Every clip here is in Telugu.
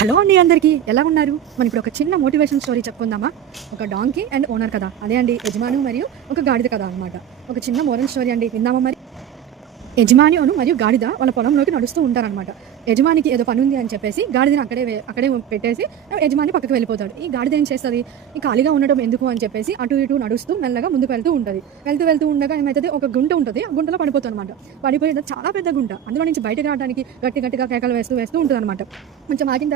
హలో అండి, అందరికీ ఎలా ఉన్నారు? మనం ఇప్పుడు ఒక చిన్న మోటివేషన్ స్టోరీ చెప్పుకుందామా? ఒక డాంకీ అండ్ ఓనర్ కథ. అదే అండి, యజమాని మరియు ఒక గాడిద కథ అనమాట. ఒక చిన్న మోరల్ స్టోరీ అండి, విందామా మరి? యజమాని మరియు గాడిద వాళ్ళ పొలంలోకి నడుస్తూ ఉంటారనమాట. యజమానికి ఏదో పని ఉంది అని చెప్పేసి గాడిదని అక్కడే పెట్టేసి యజమాని పక్కకి వెళ్ళిపోతాడు. ఈ గాడిద ఏం చేస్తుంది, ఈ ఖాళీగా ఉండడం ఎందుకు అని చెప్పేసి అటు ఇటు నడుస్తూ మెల్లగా ముందుకు వెళ్తూ ఉంటుంది. వెళ్తూ ఉండగా ఏమవుతుంది, ఒక గుంట ఉంటుంది, ఆ గుంటలో పడిపోతుంది అనమాట. పడిపోయేది చాలా పెద్ద గుంట. అందులో నుంచి బయటకు రావడానికి గట్టిగా కేకలు వేస్తూ ఉంటుంది అనమాట. కొంచెం ఆగిన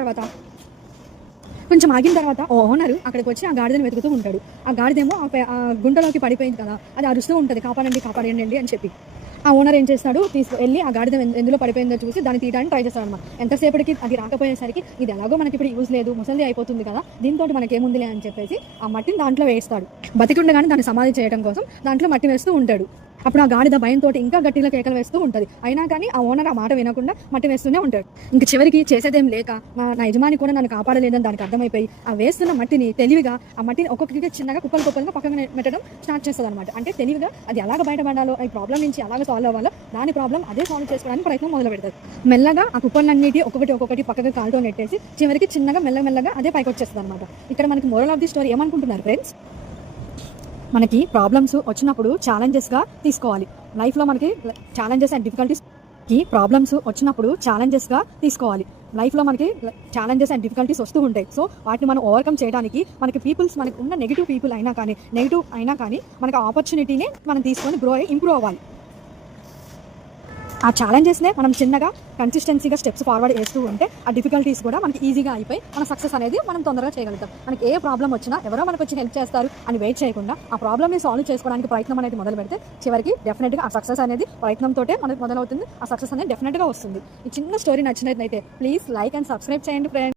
తర్వాత ఓనరు అక్కడికి వచ్చి ఆ గాడిదని వెతుకుతూ ఉంటాడు. ఆ గాడిదేమో ఆ గుంటలోకి పడిపోయింది కదా, అది అరుస్తూ ఉంటుంది, కాపాడండి అని చెప్పి. ఆ ఓనర్ ఏం చేస్తాడు, వెళ్ళి ఆ గాడిద ఎందులో పడిపోయిందో చూసి దాన్ని తీయడానికి ట్రై చేస్తాడు అనమాట. ఎంతసేపటికి అది రాకపోయేసరికి ఇది ఎలాగో మనకి ఇప్పుడు యూజ్ లేదు, ముసలి అయిపోతుంది కదా, దీంతో మనకేముందిలే అని చెప్పేసి ఆ మట్టిని దాంట్లో వేస్తాడు. బతికుండగానే దాన్ని సమాధి చేయడం కోసం దాంట్లో మట్టి వేస్తూ ఉంటాడు. అప్పుడు ఆ గాడిద భయంతో ఇంకా గట్టిగా కేకలు వేస్తూ ఉంటుంది. అయినా కానీ ఆ ఓనర్ ఆ మాట వినకుండా మట్టి వేస్తూనే ఉంటాడు. ఇంక చివరికి చేసేదేం లేక నా యజమాని కూడా నన్ను కాపాడలేదని దానికి అర్థమైపోయి ఆ వేస్తున్న మట్టిని తెలివిగా ఆ మట్టిని ఒక్కొక్కరికి చిన్నగా కుప్పలుగా పక్కన పెట్టడం స్టార్ట్ చేస్తుంది అనమాట. అంటే తెలివిగా అది ఎలాగ బయటపడాలో, ఈ ప్రాబ్లం నుంచి ఎలాగ సాల్వ్ అవ్వాలో దాని ప్రాబ్లం అదే సాల్వ్ చేసుకోవడానికి ప్రయత్నం మొదలు పెడతారు. మెల్లగా ఆ కుప్పలన్నిటి ఒక్కొక్కటి పక్కగా కాలుతో నెట్టేసి చివరికి చిన్నగా మెల్లగా అదే పైకి వచ్చేస్తుంది అనమాట. ఇక్కడ మనకి మోరల్ ఆఫ్ ది స్టోరీ ఏమనుకుంటున్నారు ఫ్రెండ్స్? మనకి ప్రాబ్లమ్స్ వచ్చినప్పుడు ఛాలెంజెస్గా తీసుకోవాలి. లైఫ్లో మనకి ఛాలెంజెస్ అండ్ డిఫికల్టీస్ వస్తూ ఉంటాయి. సో వాటిని మనం ఓవర్కమ్ చేయడానికి మనకి మనకి ఉన్న నెగిటివ్ పీపుల్ అయినా కానీ మనకి ఆపర్చునిటీని మనం తీసుకొని ఇంప్రూవ్ అవ్వాలి. ఆ ఛాలెంజెస్నే మనం చిన్నగా కన్సిస్టెన్సీగా స్టెప్స్ ఫార్వర్డ్ వేస్తూ ఉంటే ఆ డిఫికల్టీస్ కూడా మనకి ఈజీగా అయిపోయి మన సక్సెస్ అనేది మనం తొందరగా చేయగలుగుతాం. మనకి ఏ ప్రాబ్లం వచ్చినా ఎవరో మనకు వచ్చి హెల్ప్ చేస్తారు అని వెయిట్ చేయకుండా ఆ ప్రాబ్లమ్ని సాల్వ్ చేసుకోవడానికి ప్రయత్నం అనేది మొదలు పెడితే చివరికి డెఫినెట్గా ఆ సక్సెస్ అనేది ప్రయత్నంతో మనకు మొదలవుతుంది. ఆ సక్సెస్ అనేది డెఫినెట్గా వస్తుంది. ఈ చిన్న స్టోరీ నచ్చినట్లయితే ప్లీజ్ లైక్ అండ్ సబ్స్క్రైబ్ చేయండి ఫ్రెండ్స్.